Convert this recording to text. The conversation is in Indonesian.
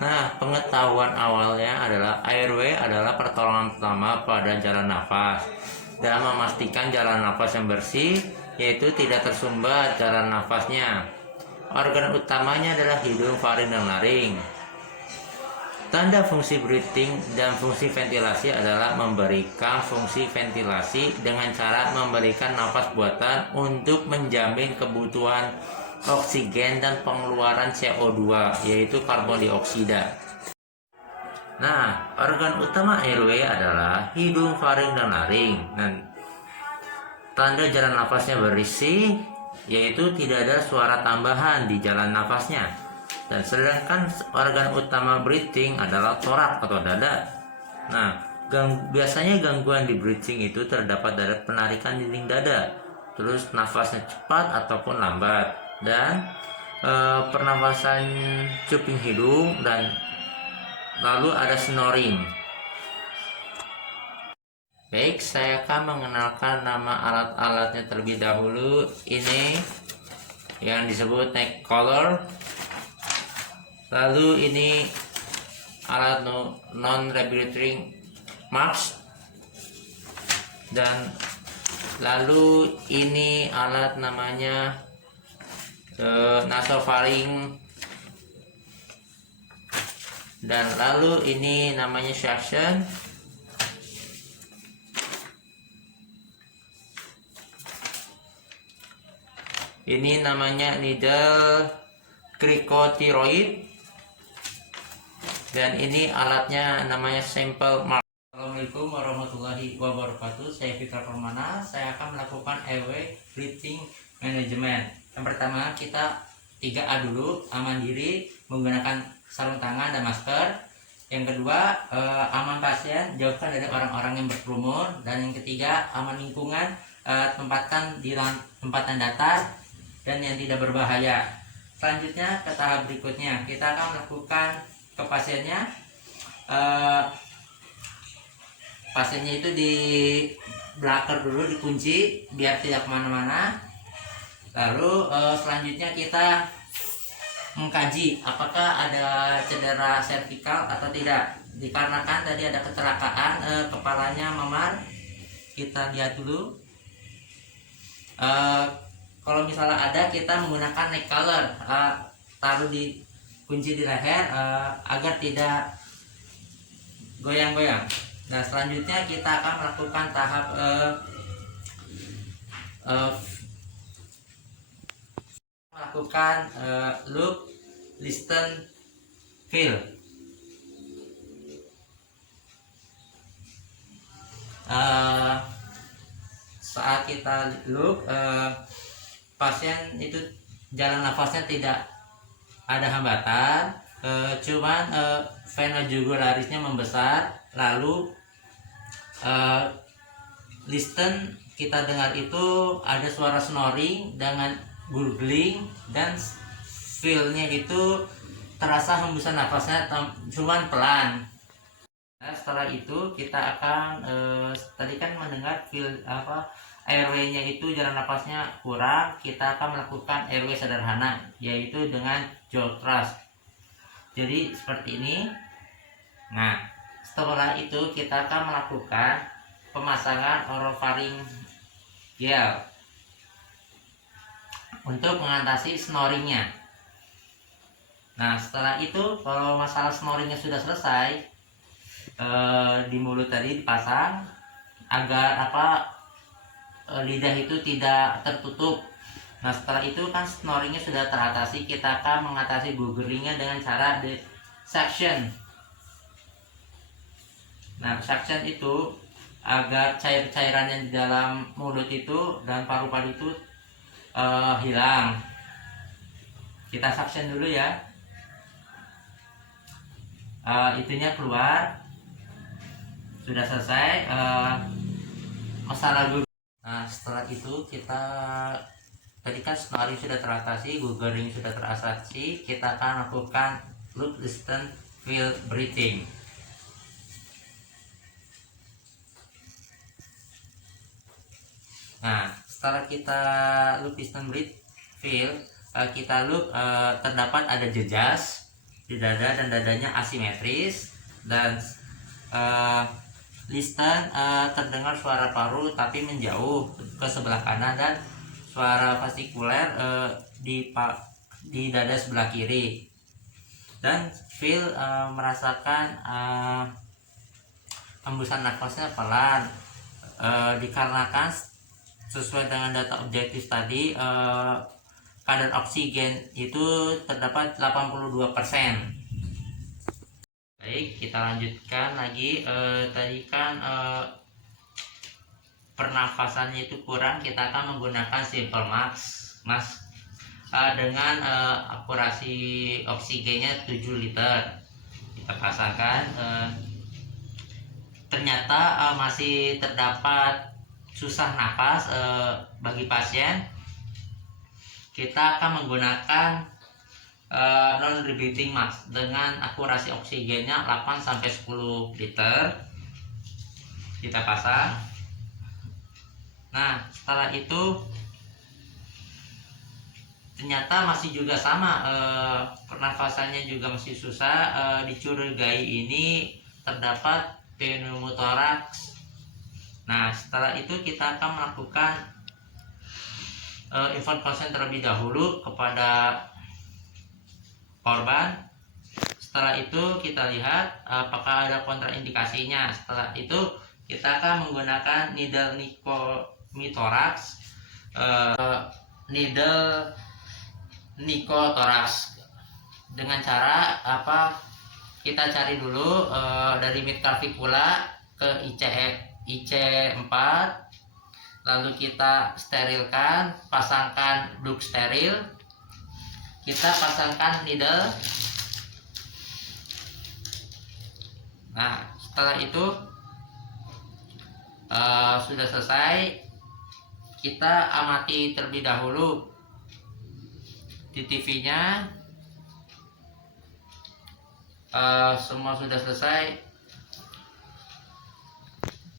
Nah, pengetahuan awalnya adalah airway adalah pertolongan pertama pada jalan nafas dan memastikan jalan nafas yang bersih, yaitu tidak tersumbat jalan nafasnya. Organ utamanya adalah hidung, faring, dan laring. Tanda fungsi breathing dan fungsi ventilasi adalah memberikan fungsi ventilasi dengan cara memberikan nafas buatan untuk menjamin kebutuhan oksigen dan pengeluaran CO2, yaitu karbon dioksida. Nah, organ utama airway adalah hidung, faring, dan laring. Dan tanda jalan nafasnya berisi, yaitu tidak ada suara tambahan di jalan nafasnya. Dan sedangkan organ utama breathing adalah torak atau dada. Nah, biasanya gangguan di breathing itu terdapat dari penarikan dinding dada, terus nafasnya cepat ataupun lambat, dan pernafasan cuping hidung, dan lalu ada snoring. Baik, saya akan mengenalkan nama alat-alatnya terlebih dahulu. Ini yang disebut neck collar. Lalu ini alat non-rebreathing mask, dan lalu ini alat namanya nasopharynx, dan lalu ini namanya suction. Ini namanya needle cricotiroid. Dan ini alatnya namanya sample mark. Assalamualaikum warahmatullahi wabarakatuh. Saya Fitra Permana. Saya akan melakukan airway breathing management. Yang pertama, kita 3A dulu, aman diri menggunakan sarung tangan dan masker. Yang kedua, aman pasien, jauhkan dari orang-orang yang berkerumun. Dan yang ketiga, aman lingkungan, tempatkan di tempat yang datar dan yang tidak berbahaya. Selanjutnya ke tahap berikutnya, kita akan melakukan ke pasiennya. Pasiennya itu di blocker dulu, dikunci biar tidak kemana-mana. Lalu selanjutnya kita mengkaji apakah ada cedera servikal atau tidak. Dikarenakan tadi ada kecelakaan, kepalanya memar, kita lihat dulu. Kalau misalnya ada, kita menggunakan neck collar, taruh di kunci di leher agar tidak goyang-goyang. Nah, selanjutnya kita akan melakukan tahap look, listen, feel. Saat kita look, pasien itu jalan nafasnya tidak ada hambatan, cuman vena jugularisnya membesar. Lalu listen, kita dengar itu ada suara snoring dengan gurgling, dan feel-nya itu terasa hembusan nafasnya cuman pelan. Nah, setelah itu kita akan tadi kan mendengar feel airway-nya itu jalan nafasnya kurang, kita akan melakukan airway sederhana, yaitu dengan jaw thrust. Jadi seperti ini. Nah, setelah itu kita akan melakukan pemasangan oropharyngeal untuk mengatasi snoringnya. Nah, setelah itu kalau masalah snoringnya sudah selesai, di mulut tadi dipasang agar lidah itu tidak tertutup. Nah, setelah itu kan snoringnya sudah teratasi, kita akan mengatasi gugeringnya dengan cara suction. Nah, suction itu agar cair-cairan yang di dalam mulut itu dan paru-paru itu hilang. Kita suction dulu ya. Itunya keluar. Sudah selesai masalah guguring. Nah, setelah itu kita tadi kan snoring sudah teratasi, guguring sudah teratasi, kita akan lakukan look, listen, feel, breathing. Nah, setelah kita look, listen, breathe, feel, kita look, terdapat ada jejas di dada dan dadanya asimetris, dan listen terdengar suara paru tapi menjauh ke sebelah kanan, dan suara fasikuler di dada sebelah kiri, dan feel merasakan hembusan nafasnya pelan, dikarenakan sesuai dengan data objektif tadi kadar oksigen itu terdapat 82%. Baik, kita lanjutkan lagi. Tadi kan pernafasannya itu kurang, kita akan menggunakan simple mask dengan akurasi oksigennya 7 liter. Kita pasangkan. Ternyata masih terdapat susah nafas bagi pasien. Kita akan menggunakan non rebreathing mask dengan akurasi oksigennya 8-10 liter. Kita pasang. Nah, setelah itu ternyata masih juga sama, pernafasannya juga masih susah. Dicurigai ini terdapat pneumotoraks. Nah, setelah itu kita akan melakukan evakuasi terlebih dahulu kepada korban. Setelah itu kita lihat apakah ada kontraindikasinya. Setelah itu kita akan menggunakan needle nicotoraks, dengan cara apa? Kita cari dulu dari mid clavicula ke IC4, lalu kita sterilkan, pasangkan duct steril, kita pasangkan needle. Nah, setelah itu sudah selesai, kita amati terlebih dahulu di TV-nya. Semua sudah selesai.